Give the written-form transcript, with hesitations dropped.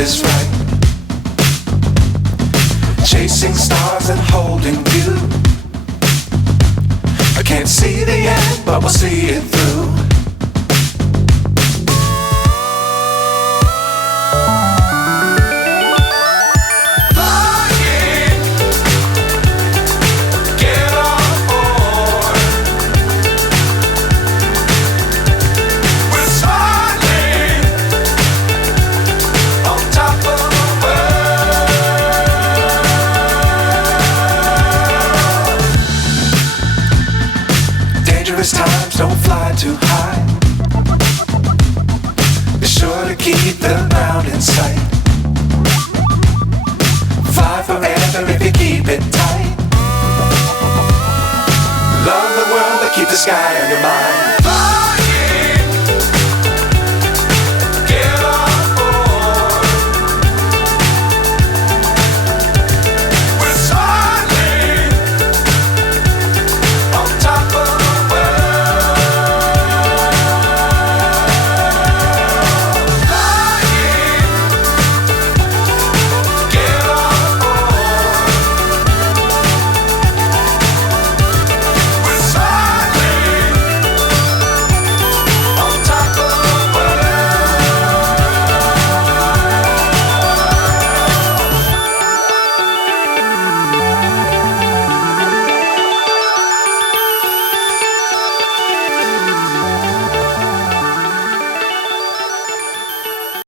is right. Chasing stars and holding you. I can't see the end, but we'll see it through. Dangerous times, don't fly too high. Be sure to keep the ground in sight. Fly forever if you keep it tight. Love the world, but keep the sky on your mind.